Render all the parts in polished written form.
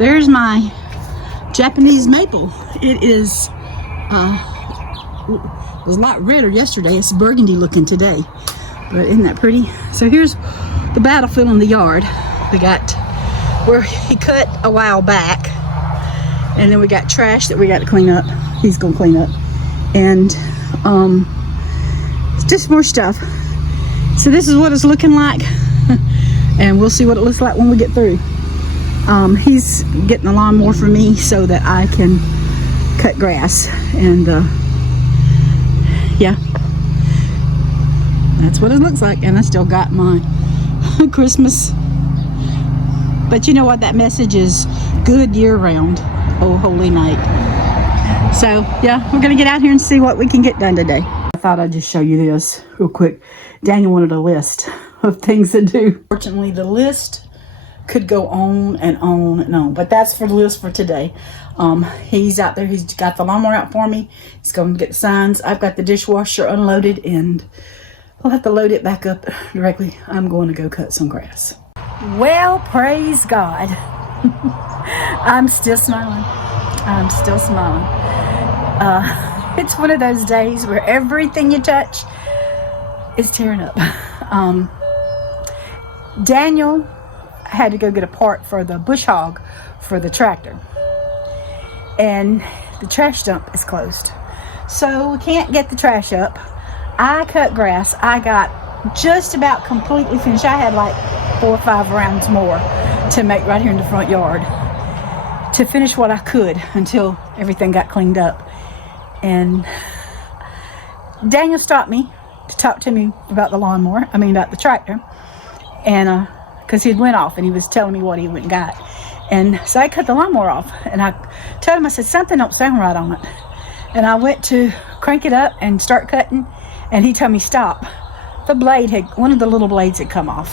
there's my Japanese maple. It is it was a lot redder yesterday. It's burgundy looking today, but isn't that pretty? So here's the battlefield in the yard. We got where he cut a while back, and then we got trash that we got to clean up. He's gonna clean up, and just more stuff. So this is what it's looking like, and we'll see what it looks like when we get through. He's getting the lawnmower for me so that I can cut grass, and yeah, that's what it looks like. And I still got my Christmas, but you know what, that message is good year round. Oh, holy night. So yeah, we're gonna get out here and see what we can get done today. I thought I'd just show you this real quick. Daniel wanted a list of things to do. Fortunately, the list could go on and on and on, but that's for the list for today. He's out there, he's got the lawnmower out for me. He's going to get the signs. I've got the dishwasher unloaded, and I'll have to load it back up directly. I'm going to go cut some grass. Well, praise God. I'm still smiling. I'm still smiling. It's one of those days where everything you touch is tearing up. Daniel had to go get a part for the bush hog for the tractor, and the trash dump is closed, so we can't get the trash up. I cut grass. I got just about completely finished. I had like 4 or 5 rounds more to make right here in the front yard to finish what I could until everything got cleaned up. And Daniel stopped me to talk to me about the lawnmower, about the tractor, and because he'd went off and he was telling me what he went and got. And so I cut the lawnmower off, and I told him, I said, something don't sound right on it. And I went to crank it up and start cutting, and he told me stop. The blade one of the little blades had come off.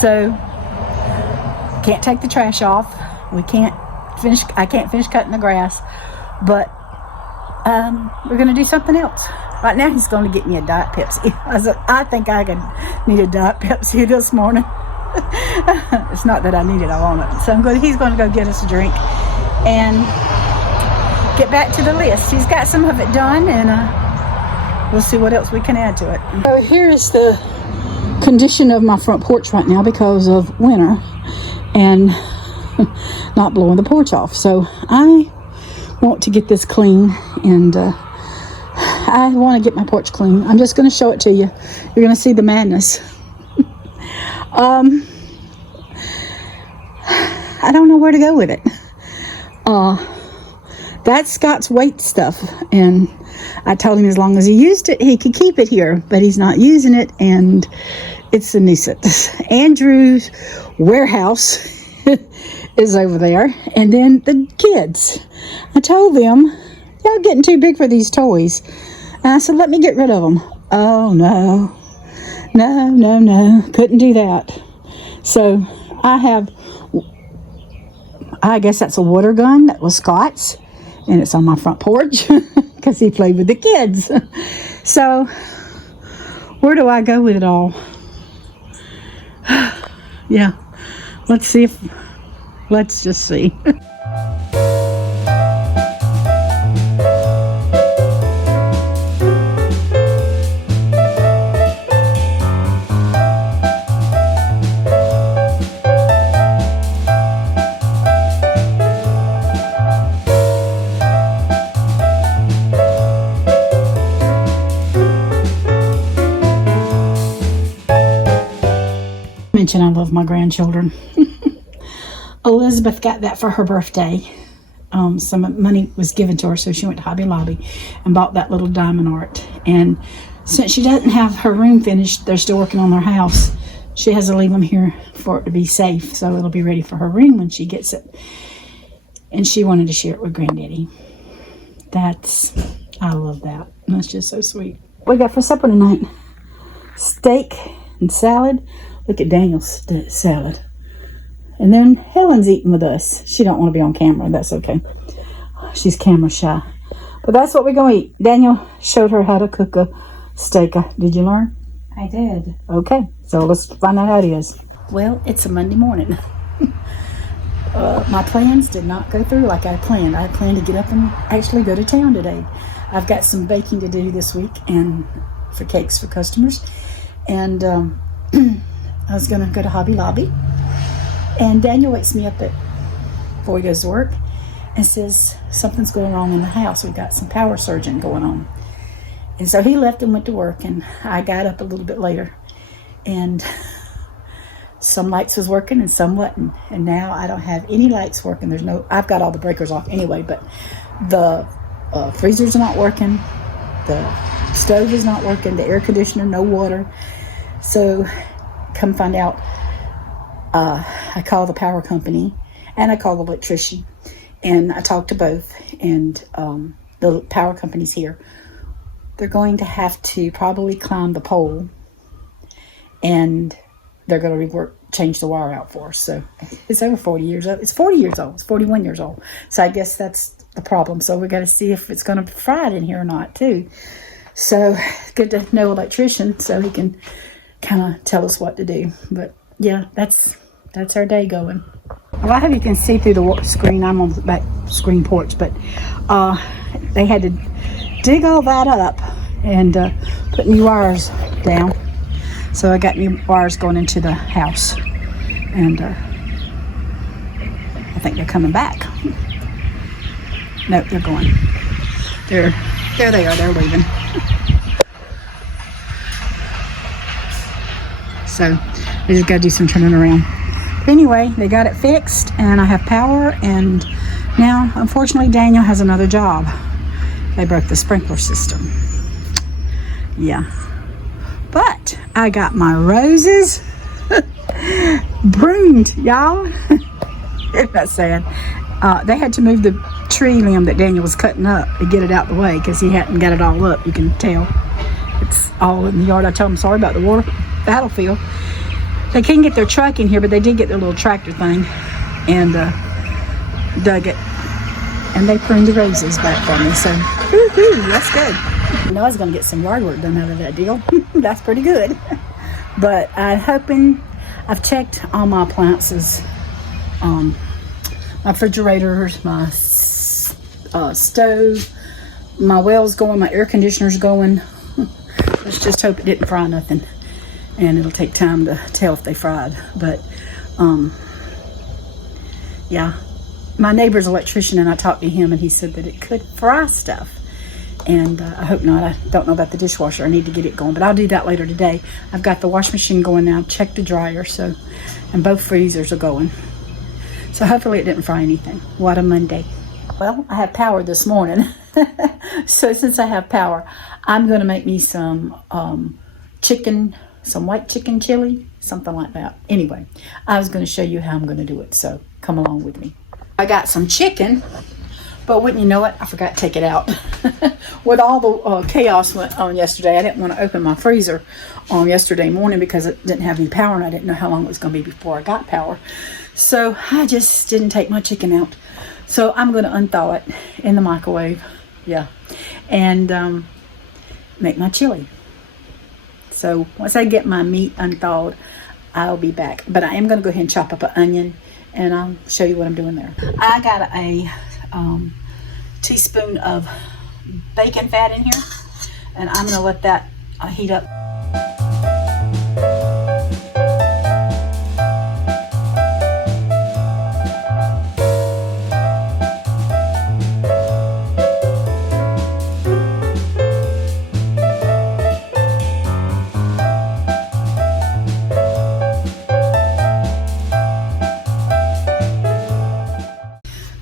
So can't take the trash off. I can't finish cutting the grass, but we're gonna do something else. Right now he's going to get me a Diet Pepsi. I think I need a Diet Pepsi this morning. It's not that I need it, I want it. So he's going to go get us a drink and get back to the list. He's got some of it done, and we'll see what else we can add to it. So here's the condition of my front porch right now because of winter and not blowing the porch off. So I want to get this clean, and I want to get my porch clean. I'm just going to show it to you. You're going to see the madness. I don't know where to go with it. That's Scott's weight stuff, and I told him as long as he used it, he could keep it here, but he's not using it, and it's a nuisance. Andrew's warehouse is over there, and then the kids. I told them, y'all getting too big for these toys. And I said, let me get rid of them. Oh, no. No. Couldn't do that. So I guess that's a water gun that was Scott's, and it's on my front porch because he played with the kids. So where do I go with it all? Yeah, let's just see. I love my grandchildren. Elizabeth got that for her birthday. Some money was given to her, so she went to Hobby Lobby and bought that little diamond art. And since she doesn't have her room finished, they're still working on their house. She has to leave them here for it to be safe, so it'll be ready for her room when she gets it. And she wanted to share it with Granddaddy. I love that. That's just so sweet. What we got for supper tonight? Steak and salad. Look at Daniel's salad. And then Helen's eating with us. She don't want to be on camera. That's okay. She's camera shy. But that's what we're going to eat. Daniel showed her how to cook a steak. Did you learn? I did. Okay. So let's find out how it is. Well, it's a Monday morning. My plans did not go through like I planned. I planned to get up and actually go to town today. I've got some baking to do this week and for cakes for customers. And I was going to go to Hobby Lobby. And Daniel wakes me up before he goes to work and says something's going wrong in the house. We've got some power surging going on. And so he left and went to work, and I got up a little bit later. And some lights was working and some wasn't, and now I don't have any lights working. I've got all the breakers off anyway, but the freezer's not working, the stove is not working, the air conditioner, no water. So come find out, I call the power company and I call the electrician, and I talked to both, and the power company's here. They're going to have to probably climb the pole, and they're going to change the wire out for us. So it's over 40 years old. It's 40 years old. It's 41 years old. So I guess that's the problem. So we got to see if it's going to fry it in here or not too. So it's good to know electrician so he can kind of tell us what to do. But yeah, that's our day going. Well, I hope you can see through the screen. I'm on the back screen porch, but they had to dig all that up and put new wires down. So I got new wires going into the house, and I think they're coming back. Nope, they're going. There they are. They're leaving. So they just got to do some turning around. But anyway, they got it fixed, and I have power. And now, unfortunately, Daniel has another job. They broke the sprinkler system. Yeah. But I got my roses pruned, y'all. Isn't that sad? They had to move the tree limb that Daniel was cutting up to get it out the way because he hadn't got it all up. You can tell. It's all in the yard. I told them sorry about the battlefield. They couldn't get their truck in here, but they did get their little tractor thing and dug it. And they pruned the roses back for me. So, woo-hoo, that's good. I know I was going to get some yard work done out of that deal. That's pretty good. But I'm hoping, I've checked all my appliances, my refrigerators, my stove, my well's going, my air conditioner's going. Let's just hope it didn't fry nothing. And it'll take time to tell if they fried. But, yeah. My neighbor's electrician, and I talked to him, and he said that it could fry stuff. And I hope not. I don't know about the dishwasher. I need to get it going, but I'll do that later today. I've got the wash machine going now. Check the dryer, and both freezers are going. So hopefully it didn't fry anything. What a Monday. Well, I have power this morning. So since I have power, I'm going to make me some chicken, some white chicken chili, something like that. Anyway, I was going to show you how I'm going to do it, so come along with me. I got some chicken. But wouldn't you know it, I forgot to take it out. With all the chaos went on yesterday, I didn't want to open my freezer on yesterday morning because it didn't have any power, and I didn't know how long it was going to be before I got power. So I just didn't take my chicken out. So I'm going to unthaw it in the microwave. Yeah. And make my chili. So once I get my meat unthawed, I'll be back. But I am going to go ahead and chop up an onion, and I'll show you what I'm doing there. I got a teaspoon of bacon fat in here, and I'm going to let that heat up.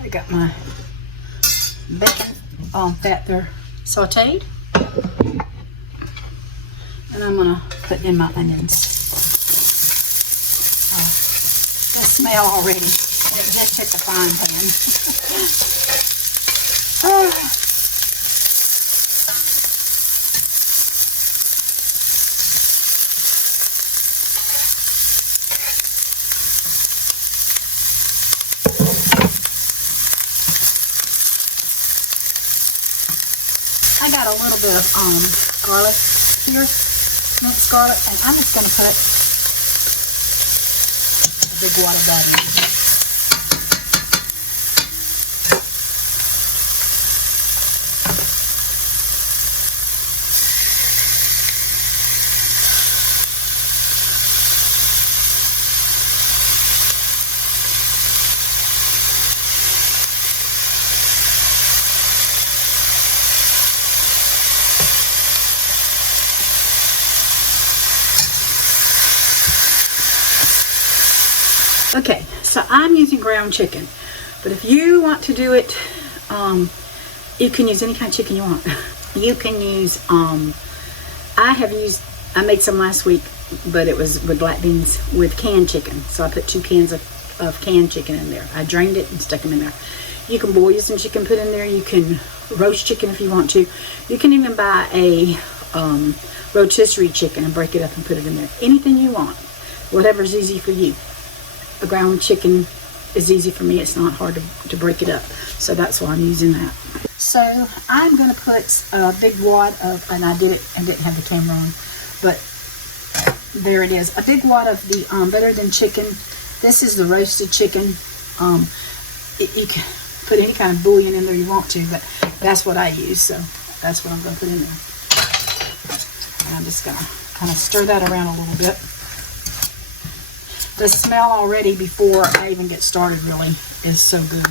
I got my bacon fat there sauteed, and I'm gonna put in my onions. The smell already, it just hit the frying pan. I got a little bit of garlic here, minced garlic, and I'm just going to put big wad of that in. Okay, so I'm using ground chicken, but if you want to do it, you can use any kind of chicken you want. You can use, I made some last week, but it was with black beans with canned chicken. So I put 2 cans of canned chicken in there. I drained it and stuck them in there. You can boil some chicken, put in there. You can roast chicken if you want to. You can even buy a rotisserie chicken and break it up and put it in there. Anything you want, whatever's easy for you. The ground chicken is easy for me. It's not hard to break it up. So that's why I'm using that. So I'm going to put a big wad of, and I didn't have the camera on, but there it is. A big wad of the Better Than chicken. This is the roasted chicken. You can put any kind of bouillon in there you want to, but that's what I use. So that's what I'm going to put in there. And I'm just going to kind of stir that around a little bit. The smell already before I even get started really is so good.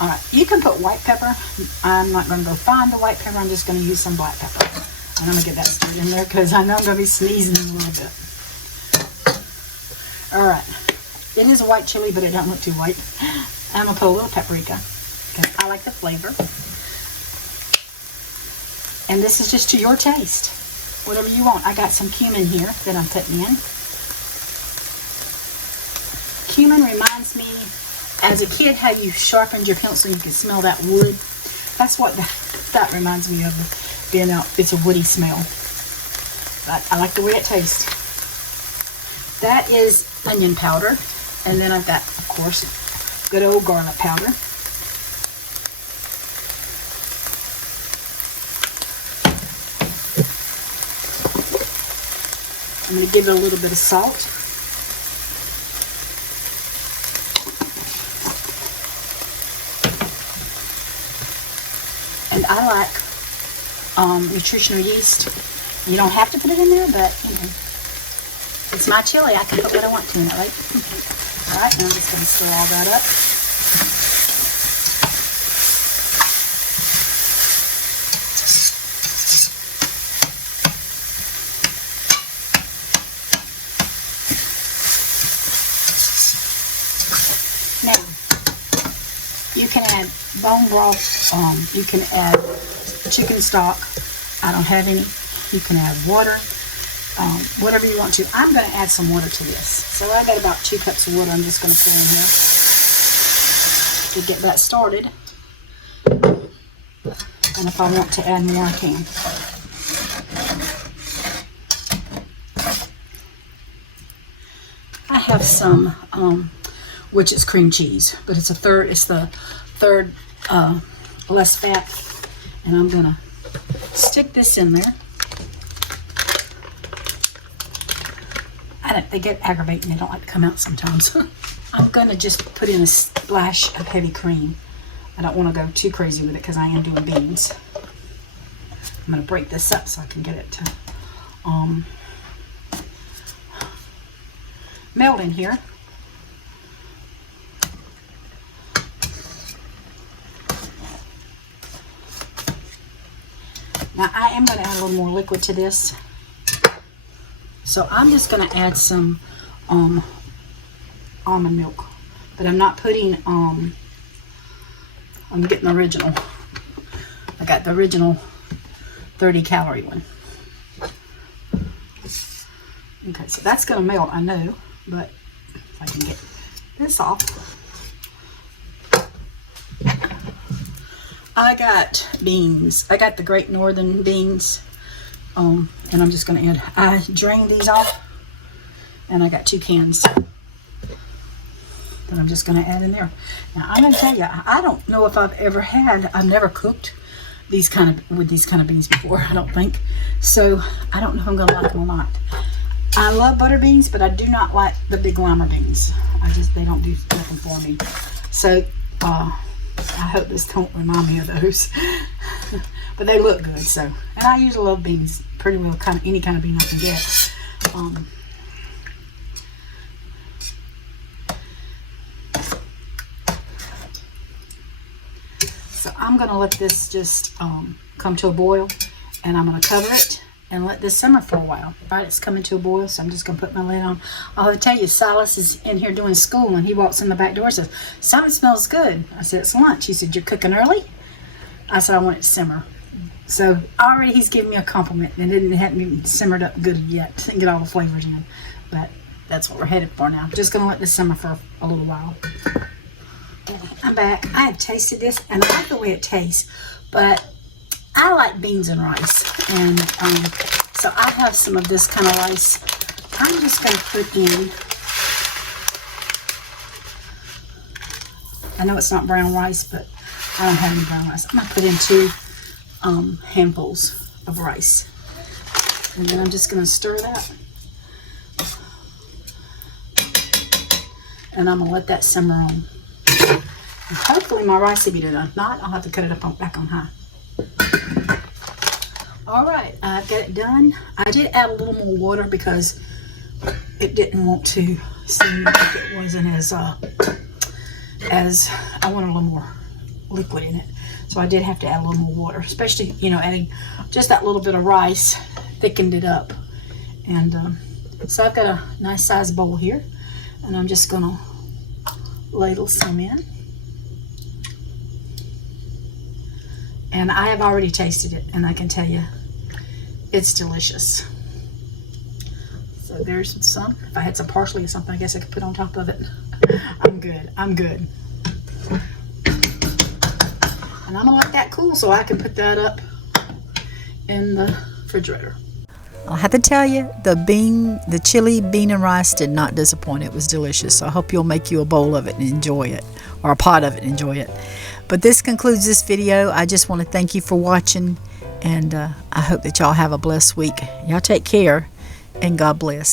All right, you can put white pepper. I'm not going to go find the white pepper. I'm just going to use some black pepper. And I'm going to get that stirred in there because I know I'm going to be sneezing in a little bit. All right, it is a white chili, but it don't look too white. I'm going to put a little paprika because I like the flavor. And this is just to your taste, whatever you want. I got some cumin here that I'm putting in. Cumin reminds me, as a kid, how you sharpened your pencil, you could smell that wood. That's what that reminds me of, being out. It's a woody smell. But I like the way it tastes. That is onion powder. And then I've got, of course, good old garlic powder. I'm going to give it a little bit of salt. And I like nutritional yeast. You don't have to put it in there, but you know, it's my chili. I can put what I want to in it, right? All right, now I'm just going to stir all that up. Now, you can add bone broth. You can add chicken stock. I don't have any. You can add water, whatever you want to. I'm going to add some water to this. So I got about 2 cups of water I'm just going to pour in here to get that started. And if I want to add more, I can. I have some, which is cream cheese, but it's the third less fat. And I'm going to stick this in there. They get aggravating. They don't like to come out sometimes. I'm going to just put in a splash of heavy cream. I don't want to go too crazy with it because I am doing beans. I'm going to break this up so I can get it to melt in here. Now I am going to add a little more liquid to this. So I'm just going to add some almond milk. But I'm not putting, I'm getting the original. I got the original 30 calorie one. Okay, so that's going to melt, I know. But if I can get this off. I got beans. I got the Great Northern beans. And I'm just going to add, I drained these off. And I got 2 cans that I'm just going to add in there. Now I'm going to tell you, I don't know if I've never cooked with these kind of beans before, I don't think. So I don't know if I'm going to like them or not. I love butter beans, but I do not like the big lima beans. They don't do nothing for me. So I hope this don't remind me of those. But they look good. So, and I usually love beans pretty well, any kind of bean I can get. So I'm gonna let this just come to a boil, and I'm gonna cover it and let this simmer for a while. All right, it's coming to a boil, so I'm just gonna put my lid on. I'll tell you, Silas is in here doing school, and he walks in the back door and says, "Something smells good." I said, "It's lunch." He said, "You're cooking early?" I said, "I want it to simmer." So already he's giving me a compliment, and it hadn't even simmered up good yet. Didn't get all the flavors in, but that's what we're headed for now. Just gonna let this simmer for a little while. I'm back. I have tasted this, and I like the way it tastes, but I like beans and rice, and so I have some of this kind of rice. I'm just going to put in, I know it's not brown rice, but I don't have any brown rice. I'm going to put in 2 handfuls of rice, and then I'm just going to stir that, and I'm going to let that simmer on. And hopefully my rice will be done. If not, I'll have to cut it up back on high. All right, I've got it done. I did add a little more water because it didn't want to seem like it wasn't as I wanted a little more liquid in it. So I did have to add a little more water, especially, adding just that little bit of rice thickened it up. And so I've got a nice sized bowl here, and I'm just gonna ladle some in. And I have already tasted it, and I can tell you, it's delicious. So there's some. If I had some parsley or something, I guess I could put on top of it. I'm good. I'm good. And I'm gonna let that cool so I can put that up in the refrigerator. I have to tell you, the chili bean and rice did not disappoint. It was delicious. So I hope you'll make you a bowl of it and enjoy it, or a pot of it and enjoy it. But this concludes this video. I just want to thank you for watching, and I hope that y'all have a blessed week. Y'all take care, and God bless.